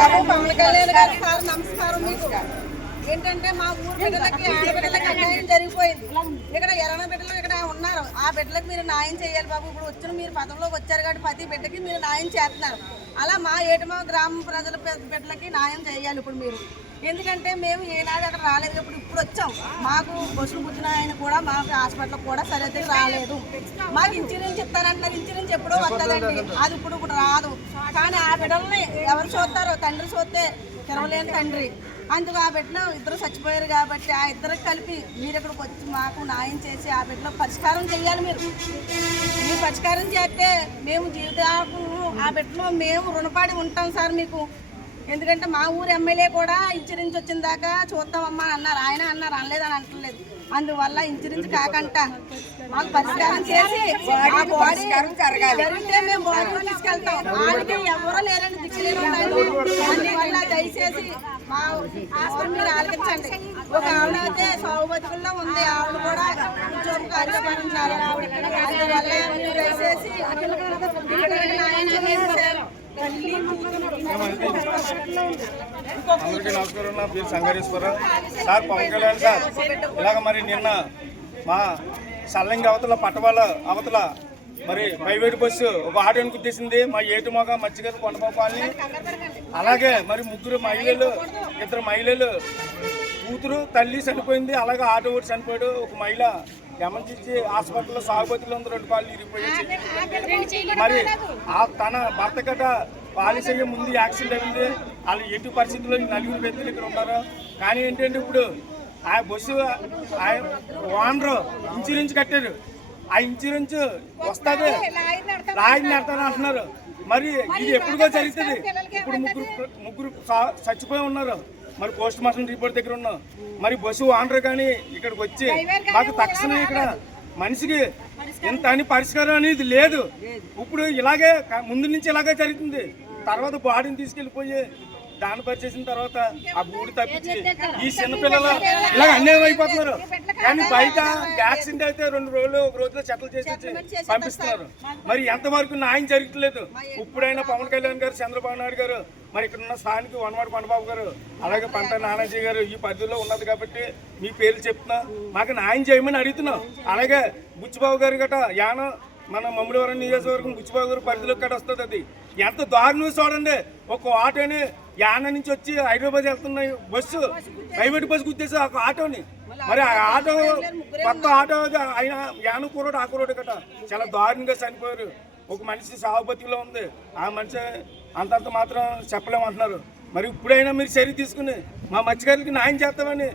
పవన్ కళ్యాణ్ గారు సార్ నమస్కారం. మీకు ఏంటంటే మా ఊరు బిడ్డలకి ఆడబిడ్డలకి అన్యాయం జరిగిపోయింది. ఇక్కడ ఎర్రన బిడ్డలు ఇక్కడ ఉన్నారు. ఆ బిడ్డలకు మీరు న్యాయం చేయాలి బాబు. ఇప్పుడు వచ్చిన మీరు పదంలోకి వచ్చారు కాబట్టి ప్రతి బిడ్డకి మీరు న్యాయం చేస్తున్నారు. అలా మా ఏటమా గ్రామ ప్రజల బిడ్డలకి న్యాయం చేయాలి ఇప్పుడు మీరు. ఎందుకంటే మేము ఏనాడు అక్కడ రాలేదు. ఇప్పుడు వచ్చాం. మాకు బస్సులు పుట్టిన ఆయన కూడా మాకు హాస్పిటల్ కూడా సరైతే రాలేదు. మాకు ఇన్సూరెన్స్ ఇస్తారంటున్నారు. ఇన్సూరెన్స్ ఎప్పుడో వస్తుందండి, అది ఇప్పుడు రాదు. కానీ ఆ బిడ్డల్ని ఎవరు చూస్తారో, తండ్రి చూస్తే తెరవలేని తండ్రి. అందుకు ఆ బిడ్డలో ఇద్దరు చచ్చిపోయారు కాబట్టి ఆ ఇద్దరికి కలిపి మీరు ఇక్కడికి వచ్చి మాకు న్యాయం చేసి ఆ బిడ్డలో పరిష్కారం చేయాలి. మీరు పరిష్కారం చేస్తే మేము జీవితాలకు ఆ బిడ్డలో మేము రుణపడి ఉంటాం సార్ మీకు. ఎందుకంటే మా ఊరు ఎమ్మెల్యే కూడా ఇన్సూరెన్స్ వచ్చిన దాకా చూస్తామమ్మా అన్నారు. ఆయన అన్నారు, అనలేదని అంటలేదు. అందువల్ల ఇన్సూరెన్స్ కాకుండా మాకు పరిష్కారం చేసి జరిగితే మేము బాడీ తీసుకెళ్తాం. వాళ్ళకి ఎవరో లేరని దిక్కులేరు. అందువల్ల దయచేసి మా హాస్పిటల్ మీరు ఆలోచించండి. ఒక ఆవిడ అయితే సాగు బతుకుల్లో ఉంది. ఆవిడ కూడా ఉద్యోగం కార్యపరించాలి. అందువల్ల మీరు దయచేసి అందరికీ నమస్కారం. నా పేరు సంగారేశ్వరరావు. సార్ పవన్ కళ్యాణ్ సార్ ఇలాగ మరి నిన్న మా సల్లంగి అవతల పట్టవాళ్ళ అవతల మరి ప్రైవేట్ బస్సు ఒక ఆటోని గుద్దేసింది. మా ఏటుమొగ మచ్చిగల కొండపాపాలని. అలాగే మరి ముగ్గురు మహిళలు, ఇద్దరు మహిళలు కూతురు తల్లి చనిపోయింది. అలాగే ఆటో ఒకటి చనిపోయాడు. ఒక మహిళ ఎమర్జెన్సీ హాస్పిటల్లో సాగుబతులు 2 కాళ్ళు ఇరిగిపోయి మరి తన భర్త గట పాలిసయ్యే ముందు యాక్సిడెంట్ అయింది. వాళ్ళు ఎటు పరిస్థితుల్లో 4 వ్యక్తులు ఇక్కడ ఉన్నారు. కానీ ఏంటంటే ఇప్పుడు ఆ బస్సు ఓనరు ఇన్సూరెన్స్ కట్టారు. ఆ ఇన్సూరెన్స్ వస్తుంది, లాయర్ని నడతాను అంటున్నారు. మరి ఇది ఎప్పుడుగో జరుగుతుంది. ఇప్పుడు ముగ్గురు చచ్చిపోయి ఉన్నారు. మరి పోస్ట్ మార్టం రిపోర్ట్ దగ్గర ఉన్నాం. మరి బస్సు ఓనర్ కానీ ఇక్కడికి వచ్చి మాకు తక్షణం ఇక్కడ మనిషికి ఎంత అని పరిష్కారం అనేది లేదు. ఇప్పుడు ఇలాగే ముందు నుంచి ఇలాగే జరుగుతుంది. తర్వాత బాడీని తీసుకెళ్ళిపోయి దాన్ని పరిచేసిన తర్వాత ఆ బూడి తప్పించి ఈ చిన్నపిల్లలు ఇలాగ అన్యాయం అయిపోతున్నారు. కానీ బయట యాక్సిడెంట్ అయితే 2 రోజులు 1 రోజులో సెటిల్ చేసి పంపిస్తున్నారు. మరి ఎంతవరకు న్యాయం జరగట్లేదు. ఇప్పుడైనా పవన్ కళ్యాణ్ గారు, చంద్రబాబు నాయుడు గారు, మరి ఇక్కడ ఉన్న స్థానిక వనవాడి కొండబాబు గారు, అలాగే పంట నానాజీ గారు ఈ పరిధిలో ఉన్నది కాబట్టి మీ పేర్లు చెప్తున్నా మాకు న్యాయం చేయమని అడుగుతున్నాం. అలాగే బుచ్చిబాబు గారు గట యాన మన మమ్మడివరం నియోజకవర్గం బుచ్చిబాబు గారు పరిధిలో గట వస్తుంది. అది ఎంత దారుణం చూడండి. ఒక ఆటోని యాన నుంచి వచ్చి హైదరాబాద్ వెళ్తున్న బస్సు ప్రైవేట్ బస్సు గుర్తేసి ఒక ఆటోని, మరి ఆ ఆటో కొత్త ఆటో ఆయన యాన కూరోడు ఆ కూరోడు గట చాలా దారుణంగా చనిపోయారు. ఒక మనిషి సాగుబతిలో ఉంది. ఆ మనిషి అంతంత మాత్రం చెప్పలేమంటున్నారు. మరి ఇప్పుడైనా మీరు చర్య తీసుకుని మా మత్స్యకారులకి న్యాయం చేస్తామని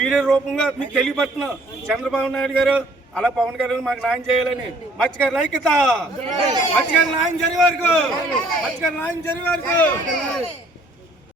వీడియో రూపంగా మీకు తెలియపడుతున్నాం. చంద్రబాబు నాయుడు గారు అలా పవన్ కళ్యాణ్ మాకు న్యాయం చేయాలని మత్స్యకారుల ఐక్యత, మత్స్యకారుల న్యాయం జరిగే వరకు, మత్స్యకారుల న్యాయం జరిగే వరకు.